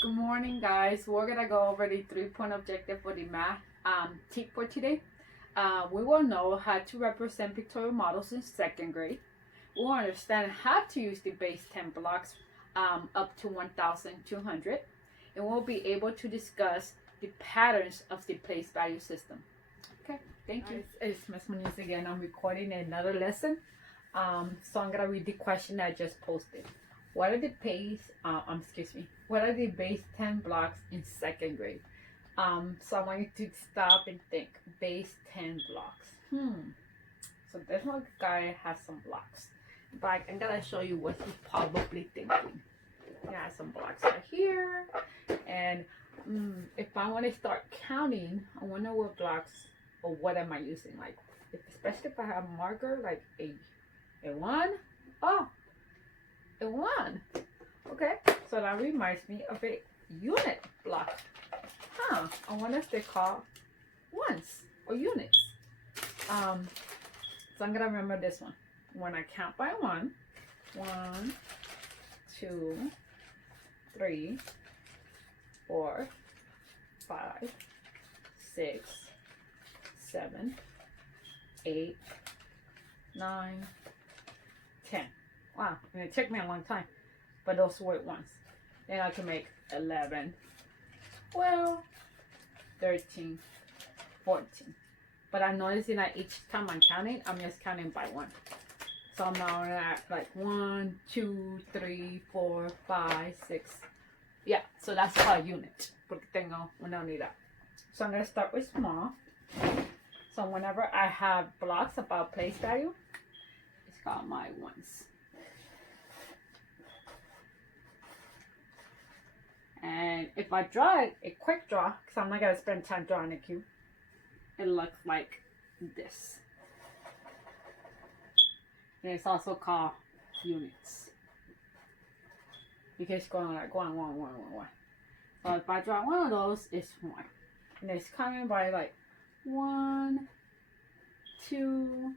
Good morning, guys. We're gonna go over the 3-point objective for the math tip for today. We will know how to represent pictorial models in second grade. We'll understand how to use the base 10 blocks up to 1,200, and we'll be able to discuss the patterns of the place value system. Okay, thank you. It's Ms. Munoz again. I'm recording another lesson. So I'm gonna read the question I just posted. What are the what are the base 10 blocks in second grade? So I want you to stop and think. Base 10 blocks. So this one guy has some blocks. But I'm gonna show you what he's probably thinking. He has some blocks right here. And if I want to start counting, I wonder what blocks or what am I using? Like, especially if I have a marker, like a one. Oh, a one. Okay, so that reminds me of a unit block. I wonder if they call ones or units. So I'm gonna remember this one. When I count by one, 1, 2, 3, 4, 5, 6, 7, 8, 9, 10. Wow, and it took me a long time, but those were ones. Then I can make 11, 12, 13, 14. But I'm noticing that each time I'm counting, I'm just counting by one. So I'm now at like 1, 2, 3, 4, 5, 6. Yeah, so that's called unit. Porque tengo una unidad. So I'm going to start with small. So whenever I have blocks about place value, it's called my ones. And if I draw it, a quick draw, because I'm not going to spend time drawing a cube, it looks like this. And it's also called units. Because it's going like 1, 1, 1, 1, 1. So if I draw one of those, it's 1. And it's coming by like 1, 2,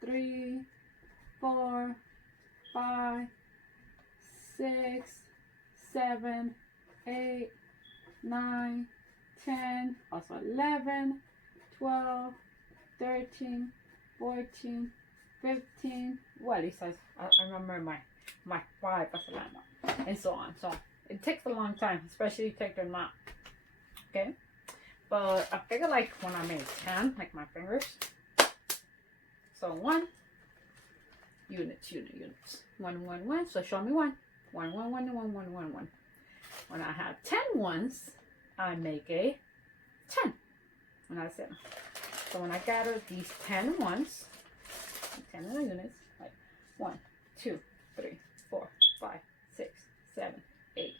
3, 4, 5, 6, 7, 8, 9, 10, also 11, 12, 13, 14, 15. Well, at least I remember my 5 as a landmark, and so on. So it takes a long time, especially if you take the map. Okay, but I figure like when I made 10, like my fingers. So 1, units. 1, 1, 1. So show me 1. 1, 1, 1, 1, 1, 1, 1. When I have 10 ones, I make a 10. And that's it. So when I gather these 10 ones, 10 of the units, like 1, 2, 3, 4, 5, 6, 7, 8,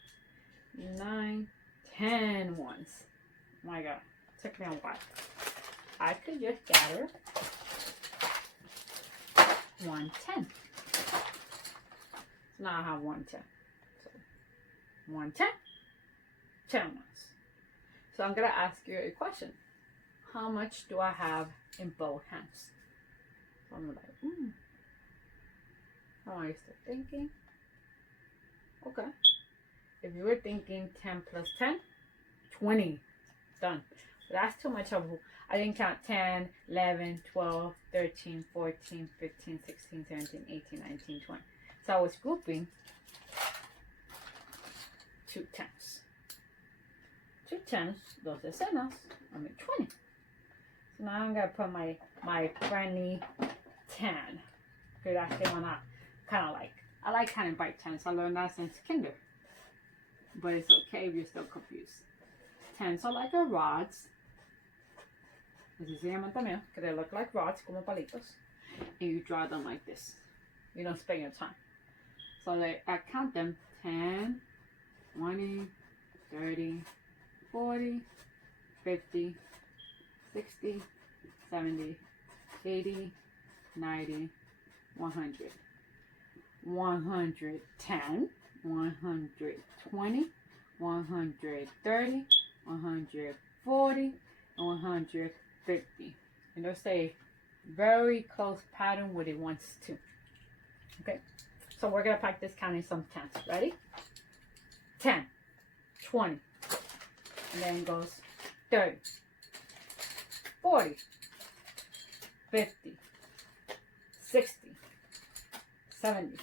9, 10 ones. Oh my God, it took me a while. I could just gather 110. So now I have 110. So 110, 10 ones. So I'm gonna ask you a question. How much do I have in both hands? So I'm like, How are you still thinking? Okay. If you were thinking 10 plus 10, 20. Done. But that's too much of, I didn't count 10, 11, 12, 13, 14, 15, 16, 17, 18, 19, 20. So I was grouping 2 10s. 2 10s, dos decenas, I mean 20. So now I'm going to put my friendly 10. Because that's the one I kind of like. I like counting by 10s. I learned that since kinder. But it's okay if you're still confused. 10s are like rods. Así se llaman también. Because they look like rods, como palitos. And you draw them like this. You don't spend your time. So I count them 10, 20, 30, 40, 50, 60, 70, 80, 90, 100. 110, 120, 130, 140, and 150. And there's a very close pattern with it wants to. Okay, so we're gonna practice counting some tens. Ready? 10, 20. And then goes 30, 40, 50, 60, 70,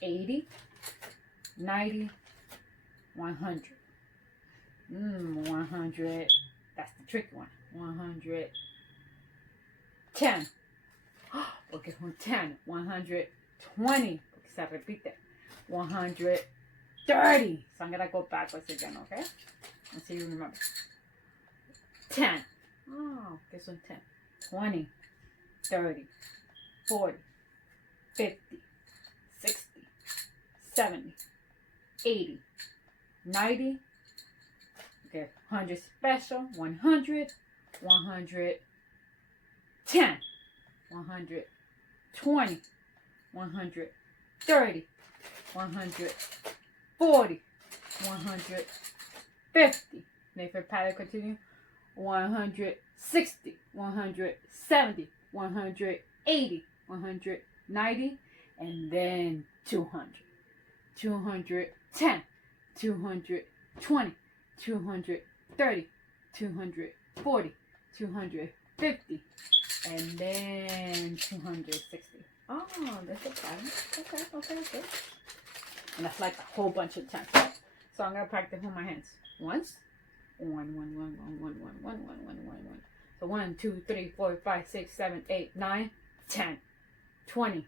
80, 90, 100. 100. That's the tricky one. 100. 10. Okay, 10. 120. Because I repeat that. 130. So I'm going to go backwards again, okay? Let's see if you remember. 10. Oh, this one 10. 20. 30. 40. 50. 60. 70. 80. 90. Okay, 100 special. 100. 110. 120. 130. 140. 150. Mayfair pattern continue. 160. 170. 180. 190. And then 200. 210. 220. 230. 240. 250. And then 260. Oh, that's a pattern. Okay. And that's like a whole bunch of times. So I'm gonna practice with my hands. Once. 1. So 1, 2, 3, 4, 5, 6, 7, 8, 9, 10, 20,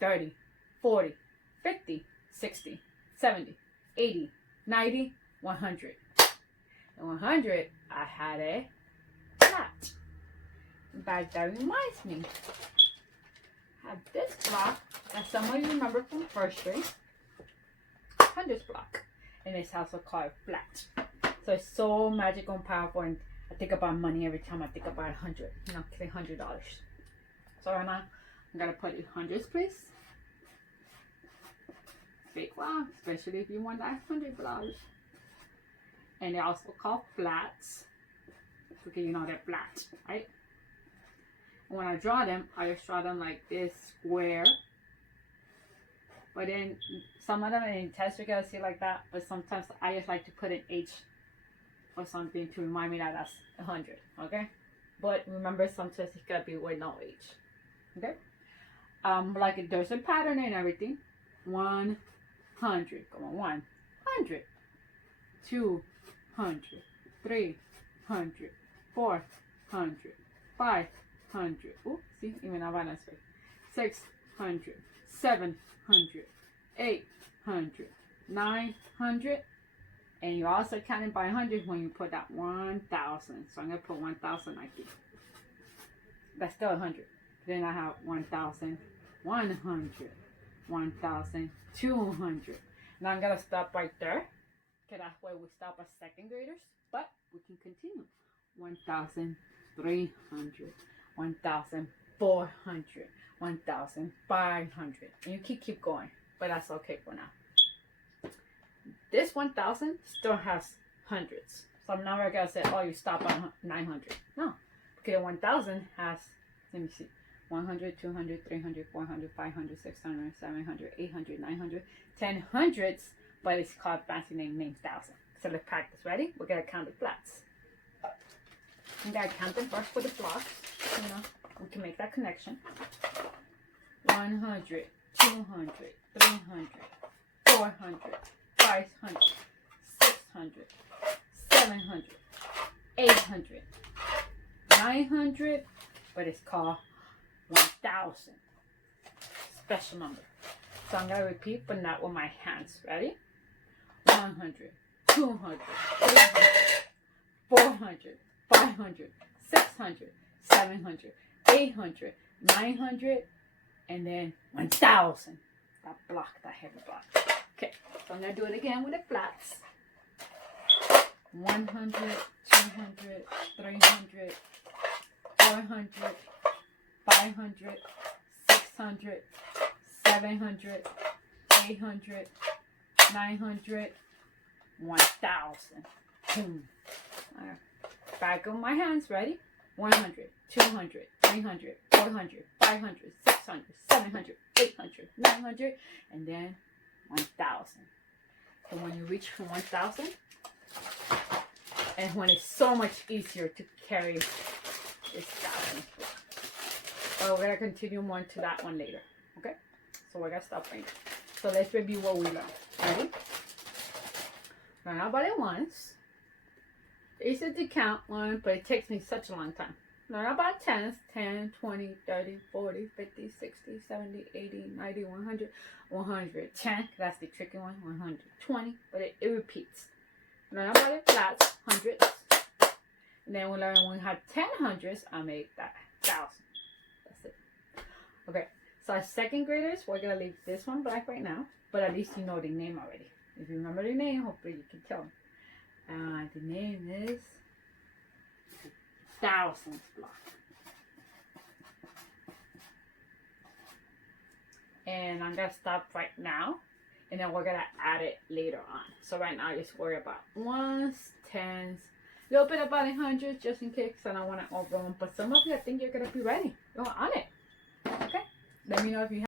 30, 40, 50, 60, 70, 80, 90, 100. And 100, I had a flat. But that reminds me, I have this block that some of you remember from first grade. 100th block. And it's also called flat. So it's so magical and powerful, and I think about money every time I think about 100. You know, $100. So right now, I'm gonna put it hundreds, please. Big block, especially if you want that $100. And they're also called flats. Okay, you know they're flat, right? And when I draw them, I just draw them like this square. But then some of them in test you're gonna see like that. But sometimes I just like to put an H or something to remind me that that's 100. Okay. But remember, sometimes it's gotta be with no H. Okay. Like there's a pattern and everything. 100. Come on. 100. 200. 300. 400. 500. Oh, see, even a balance way. 600. 700. 800. 900. And you also counting by 100 when you put that 1,000. So I'm going to put 1,000 like this. That's still 100. Then I have 1,100. 1,200. Now I'm going to stop right there. Okay, that's where we stop as second graders. But we can continue. 1,300. 1,400. 1,500. And you keep going. But that's okay for now. This 1,000 still has hundreds. So I'm never going to say, oh, you stop at 900. No. Okay, 1,000 has, let me see, 100, 200, 300, 400, 500, 600, 700, 800, 900, 10 hundreds, but it's called fancy name 1,000. So let's practice. Ready? We're going to count the flats. I'm going to count them first for the blocks. You know, we can make that connection. 100, 200, 300, 400, 500, 600, 700, 800, 900, but it's called 1,000. Special number. So I'm going to repeat, but not with my hands. Ready? 100, 200, 300, 400, 500, 600, 700, 800, 900, and then 1,000. That block, that heavy block. Okay, so I'm going to do it again with the flats. 100, 200, 300, 400, 500, 600, 700, 800, 900, 1,000. Boom. Back on my hands, ready? 100, 200, 300, 400, 500, 600, 700, 800, 900, and then 1,000. So when you reach for 1,000, And when it's so much easier to carry this 1,000 block. But we're gonna continue more into that one later. Okay? So we're gonna stop right now. So let's review what we learned. Ready? Learn about it once. It's easy to count one, but it takes me such a long time. Learn about tens. 10, 20, 30, 40, 50, 60, 70, 80, 90, 100, 110. That's the tricky one. 120. But it repeats. Learn about it flats. Hundreds. And then we learn when we have 10 hundreds, I make that 1,000. That's it. Okay. So as second graders, we're going to leave this one blank right now. But at least you know the name already. If you remember the name, hopefully you can tell me. The name is thousands block. And I'm going to stop right now. And then we're going to add it later on. So right now, just worry about ones, tens, a little bit about 100 just in case. I don't want to overwhelm. But some of you, I think you're going to be ready. You're on it. Okay? Let me know if you have.